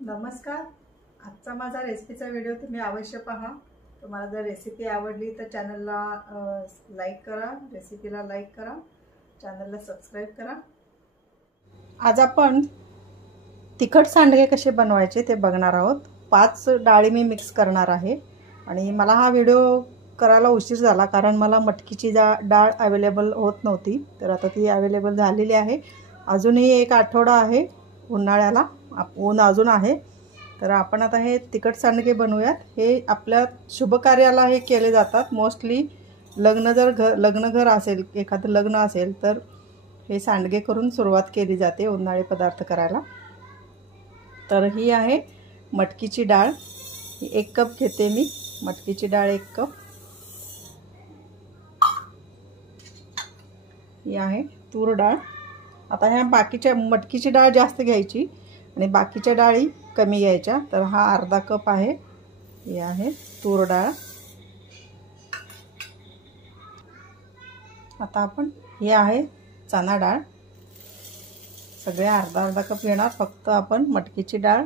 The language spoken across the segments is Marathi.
नमस्कार. आजचा माझा रेसिपीचा व्हिडिओ तुम्ही अवश्य पहा. तुम्हाला जर रेसिपी आवडली तर चॅनलला लाईक करा, रेसिपीला लाईक करा, चॅनलला सबस्क्राईब करा. आज आपण तिखट सांडगे कसे बनवायचे ते बघणार आहोत. 5 डाळी मी मिक्स करणार आहे आणि मला हा व्हिडिओ करायला उशीर झाला कारण मला मटकीची डाळ अवेलेबल होत नव्हती. तर आता ती अवेलेबल झालेली आहे. अजूनही एक आठवडा आहे उन्हाळ्याला, ऊन अजून आहे. तर आपण आता हे तिखट सांडगे बनवूयात. हे आपल्या शुभ कार्याला हे केले जातात. मोस्टली लग्न घर असेल, एखादं लग्न असेल तर हे सांडगे करून सुरुवात केली जाते उन्हाळी पदार्थ करायला. तर ही आहे मटकीची डाळ. 1 कप घेते मी मटकीची डाळ. 1 कप. ही आहे तूर डाळ. आता ह्या बाकीच्या मटकीची डाळ जास्त घ्यायची आणि बाकीच्या डाळी कमी घ्यायच्या. तर हा अर्धा कप आहे. ही आहे तूर डाळ. आता आपण हे आहे चणा डाळ. सगळे अर्धा कप घेणार. फक्त आपण मटकीची डाळ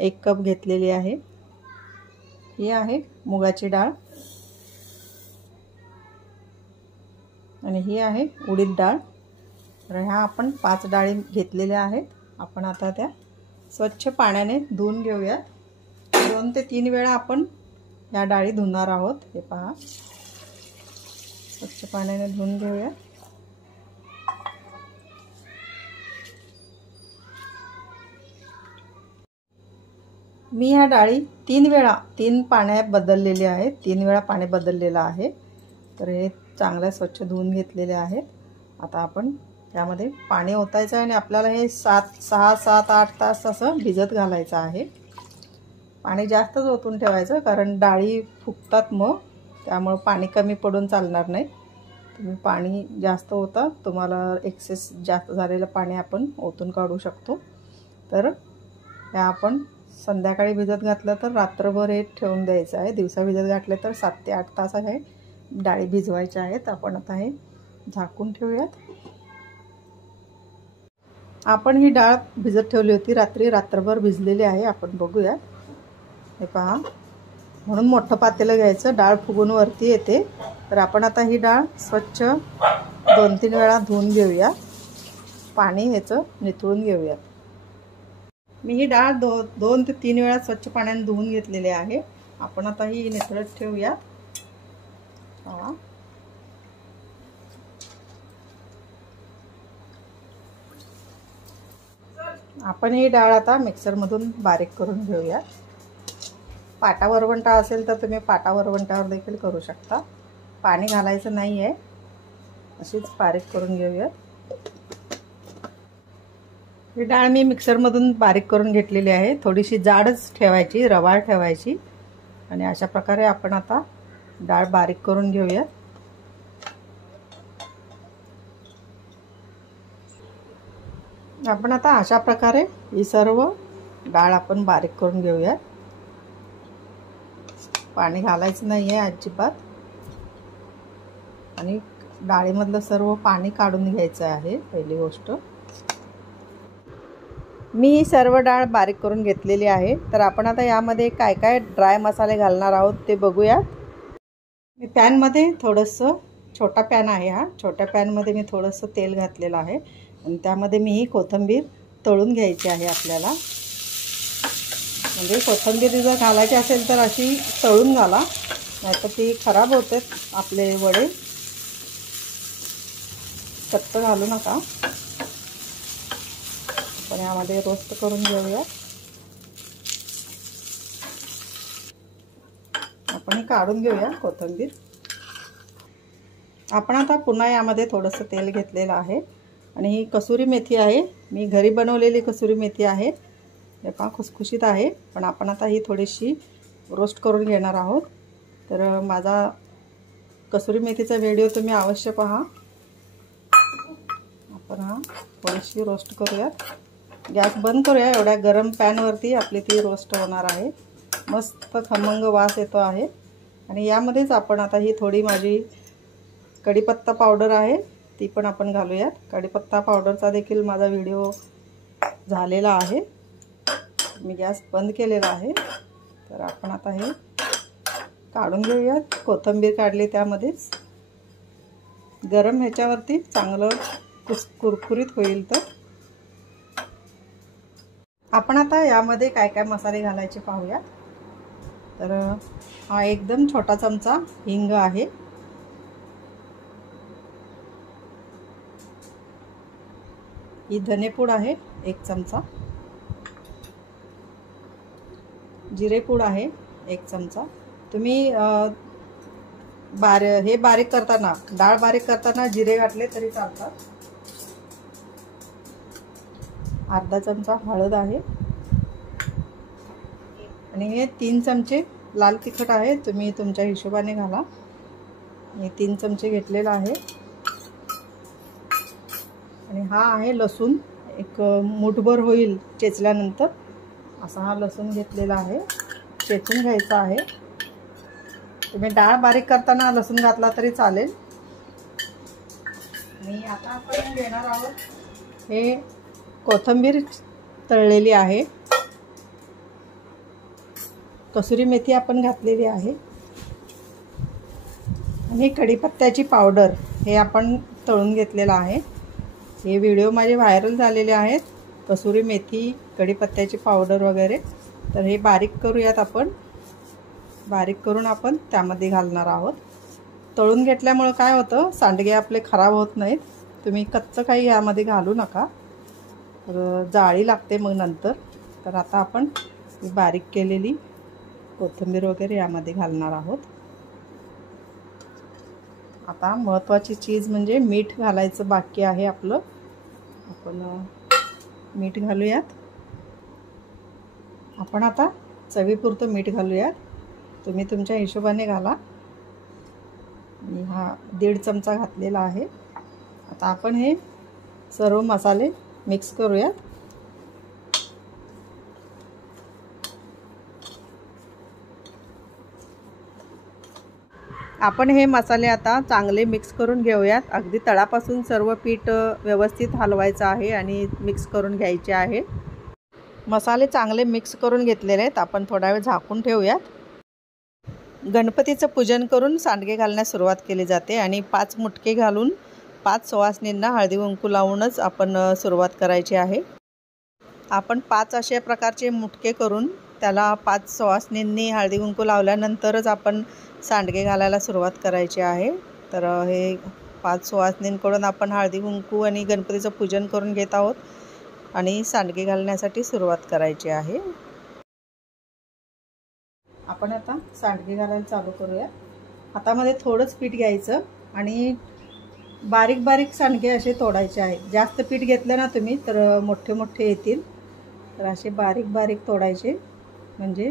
1 कप घेतलेली आहे. ही आहे मुगाची डाळ आणि ही आहे उडीद डाळ. तर ह्या आपण 5 डाळी घेतलेल्या आहेत. आपण आता त्या स्वच्छ पाण्याने धुवून घेऊयात. 2 ते 3 वेळा आपण ह्या डाळी धुणार आहोत. हे पहा, स्वच्छ पाण्याने धुवून घेऊया. मी ह्या डाळी 3 पाण्यात बदललेले आहेत. 3 वेळा पाणी बदललेलं आहे. तर हे चांगले स्वच्छ धुवून घेतलेले आहेत. आता आपण त्यामध्ये पाणी ओतायचं आणि आपल्याला हे 6, 7, 8 तास असं भिजत घालायचं आहे. पाणी जास्तच ओतून ठेवायचं कारण डाळी फुगतात मग, त्यामुळे पाणी कमी पडून चालणार नाही. तुम्ही पाणी जास्त ओता. तुम्हाला एक्सेस जास्त झालेलं पाणी आपण ओतून काढू शकतो. तर हे आपण संध्याकाळी भिजत घातलं तर रात्रभर हे ठेवून द्यायचं आहे. दिवसा भिजत घातले तर 7 ते 8 तास हे डाळी भिजवायच्या आहेत. आपण आता हे झाकून ठेवूयात. आपण ही डाळ भिजत ठेवली होती रात्रभर भिजलेली आहे. आपण बघूया. हे पहा, म्हणून मोठं पातेलं घ्यायचं. डाळ फुगून वरती येते. तर आपण आता ही डाळ स्वच्छ 2-3 वेळा धुवून घेऊया. पाणी ह्याचं निथळून घेऊया. मी ही डाळ 2 ते 3 वेळा स्वच्छ पाण्याने धुवून घेतलेली आहे. आपण आता ही निथळत ठेवूया. आपण ही डाळ आता मिक्सरमधून बारीक करून घेऊया. पाटा वरवंटा असेल तर तुम्ही पाटा वरवंटावर देखील करू शकता. पाणी घालायचं नाही आहे. अशीच बारीक करून घेऊया. ही डाळ मी मिक्सरमधून बारीक करून घेतलेली आहे. थोडीशी जाडच ठेवायची, रवाळ ठेवायची. आणि अशा प्रकारे आपण आता डाळ बारीक करून घेऊया. आपण आता अशा प्रकारे ही सर्व डाळ आपण बारीक करून घेऊया. पाणी घालायचं नाही आहे अजिबात. आणि डाळीमधलं सर्व पाणी काढून घ्यायचं आहे पहिली गोष्ट. मी ही सर्व डाळ बारीक करून घेतलेली आहे. तर आपण आता यामध्ये काय काय ड्राय मसाले घालणार आहोत ते बघूया. मी पॅनमध्ये थोडंसं, छोटा पॅन आहे हा, छोट्या पॅनमध्ये मी थोडंसं तेल घातलेलं आहे आणि त्यामध्ये मी ही कोथिंबीर तळून घ्यायची आहे आपल्याला. म्हणजे कोथिंबीर जर घालायची असेल तर अशी तळून घाला, नाहीतर ती खराब होते आपले वडे. कच्चं घालू नका. आपण यामध्ये रोस्ट करून घेऊया. आपण काढून घेऊया कोथिंबीर. आपण आता पुन्हा यामध्ये थोडंसं तेल घेतलेलं आहे आणि ही कसुरी मेथी आहे. मी घरी बनवलेली कसुरी मेथी आहे. हे पहा, खुसखुशीत आहे. पण आपण आता ही थोडीशी रोस्ट करून घेणार आहोत. तर माझा कसुरी मेथीचा व्हिडिओ तुम्ही अवश्य पहा. आपण हा थोडीशी रोस्ट करूयात. गॅस बंद करूया. एवढ्या गरम पॅनवरती आपली ती रोस्ट होणार आहे. मस्त खमंग वास येतो आहे. आणि यामध्येच आपण आता ही थोडी माझी कढीपत्ता पावडर आहे ती पण आपण घालूयात. कढीपत्ता पावडरचा देखील माझा व्हिडिओ झालेला आहे. मी गॅस बंद केलेला आहे। तर आपण आता हे काढून घेऊयात। कोथिंबीर काढली त्यामध्येच, गरम ह्याच्यावरती चांगलं कुरकुरीत होईल। तर आपण आता यामध्ये काय काय मसाले घालायचे पाहूया। तर हा एकदम छोटा चमचा हिंग आहे, ही धनेपूड आहे 1 चमचा, जिरेपूड आहे 1 चमचा। तुम्ही हे बारीक करताना, डाळ बारीक करताना जिरे घातले तरी चालतात। अर्धा चमचा हळद आहे आणि हे 3 चमचे लाल तिखट आहे, तुम्ही तुमच्या हिशोबाने घाला। मी 3 चमचे घेतलेला आहे। आणि हा आहे लसूण, एक मुठभर होईल चेचल्यानंतर असा हा लसूण घेतलेला आहे, चेचून घ्यायचा आहे। तुम्ही डाळ बारीक करताना लसूण घातला तरी चालेल। आणि आता आपण घेणार आहोत हे कोथिंबीर तळलेली आहे, कसुरी मेथी आपण घातलेली आहे आणि कढीपत्त्याची पावडर हे आपण तळून घेतलेलं आहे। हे व्हिडिओ माझे व्हायरल झालेले आहेत, कसुरी मेथी, कढीपत्त्याची पावडर वगैरे। तर हे बारीक करूयात आपण, बारीक करून आपण त्यामध्ये घालणार आहोत। तळून घेतल्यामुळे काय होतं, सांडगे आपले खराब होत नाहीत। तुम्ही कच्चं काही यामध्ये घालू नका, तर जाळी लागते मग नंतर। तर आता आपण ही बारीक केलेली कोथिंबीर वगैरे यामध्ये घालणार आहोत। आता महत्त्वाची चीज म्हणजे मीठ घालायचं बाकी आहे आपलं। आपण मीठ घालूयात। आपण आता चवीपुरतं मीठ घालूयात, तुम्ही तुमच्या हिशोबाने घाला। मी हा 1.5 चमचा घातलेला आहे। आता आपण हे सर्व मसाले मिक्स करूयात। आपण हे मसाले आता चांगले मिक्स करून घेऊयात। अगदी तळापासून सर्व पीठ व्यवस्थित हलवायचं आहे आणि मिक्स करून घ्यायचे आहे। मसाले चांगले मिक्स करून घेतलेले आहेत, आपण थोडा वेळ झाकून ठेवूयात। गणपतीचं पूजन करून सांडगे घालण्यास सुरुवात केली जाते आणि 5 मुटके घालून 5 सुवासिनींना हळदी कुंकू लावूनच आपण सुरुवात करायची आहे। आपण 5 अशा प्रकारचे मुटके करून त्याला 5 सुवासिनींनी हळदी कुंकू लावल्यानंतरच आपण सांडगे घालायला सुरुवात करायची आहे। तर हे 5 सुवासिनींकडून आपण हळदी कुंकू आणि गणपतीचं पूजन करून घेत आहोत आणि सांडगे घालण्यासाठी सुरुवात करायची आहे। आपण आता सांडगे घालायला चालू करूया। हातामध्ये थोडंच पीठ घ्यायचं आणि बारीक बारीक सांडगे असे तोडायचे आहेत। जास्त पीठ घेतलं ना तुम्ही तर मोठे मोठे येतील, तर असे बारीक बारीक तोडायचे, म्हणजे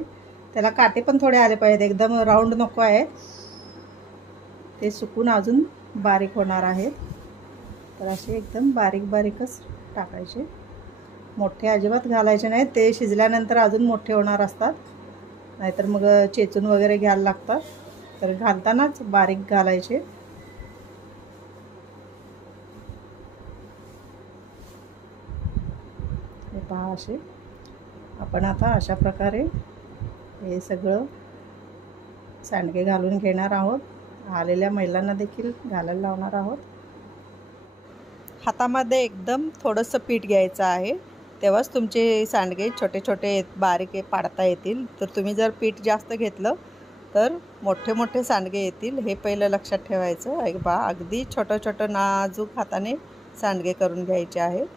त्याला काटे पण थोडे आले पाहिजेत, एकदम राऊंड नको आहे, ते सुकून अजून बारीक होणार आहेत। तर असे एकदम बारीक बारीकच टाकायचे, मोठे अजिबात घालायचे नाहीत, ते शिजल्यानंतर अजून मोठे होणार असतात, नाहीतर मग चेचून वगैरे घ्यायला लागतात। तर घालतानाच बारीक घालायचे। हे पहा, असे आपण आता अशा प्रकारे हे सगळं सांडगे घालून घेणार आहोत। आलेल्या महिलांना देखील घालायला लावणार आहोत। हातामध्ये एकदम थोडंसं पीठ घ्यायचं आहे, तेव्हाच तुमचे सांडगे छोटे छोटे बारीक पाडता येतील। तर तुम्ही जर पीठ जास्त घेतलं तर मोठे मोठे सांडगे येतील, हे पहिलं लक्षात ठेवायचं। अगदी छोटं छोटं नाजूक हाताने सांडगे करून घ्यायचे आहेत।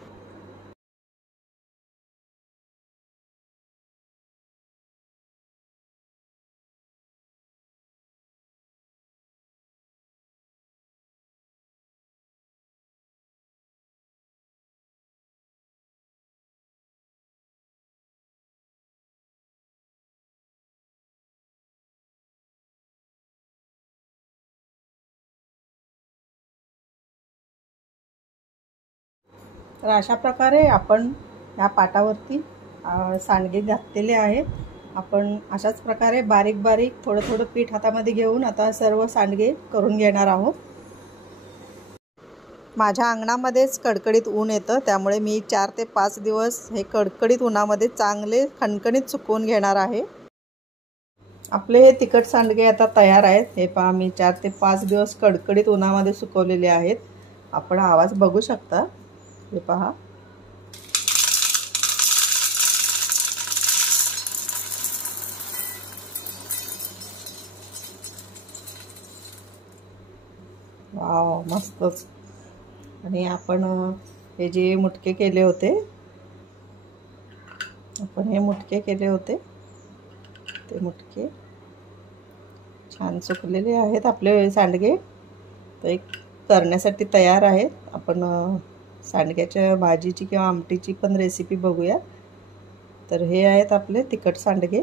तर अशा प्रकारे आपण या पाटावरती सांडगे घातलेले आहेत। आपण अशाच प्रकारे बारीक बारीक थोडं थोडं पीठ हातामध्ये घेऊन आता सर्व सांडगे करून घेणार आहोत। माझ्या अंगणामध्येच कडकडीत ऊन येतं, त्यामुळे मी 4 ते 5 दिवस हे कडकडीत उन्हामध्ये चांगले खणखणीत सुकवून घेणार आहे। आपले हे तिखट सांडगे आता तयार आहेत। हे पहा, मी 4 ते 5 दिवस कडकडीत उन्हामध्ये सुकवलेले आहेत। आपण आवाज बघू शकता। हे पहा, वाव, मस्तच। आणि आपण हे जे मुटके केले होते, ते मुटके छान सुकलेले आहेत। आपले सांडगे तर एक करण्यासाठी तयार आहेत। आपण सांडग्याच्या भाजीची किंवा आमटीची पण रेसिपी बघूया। तर हे आहेत आपले तिखट सांडगे।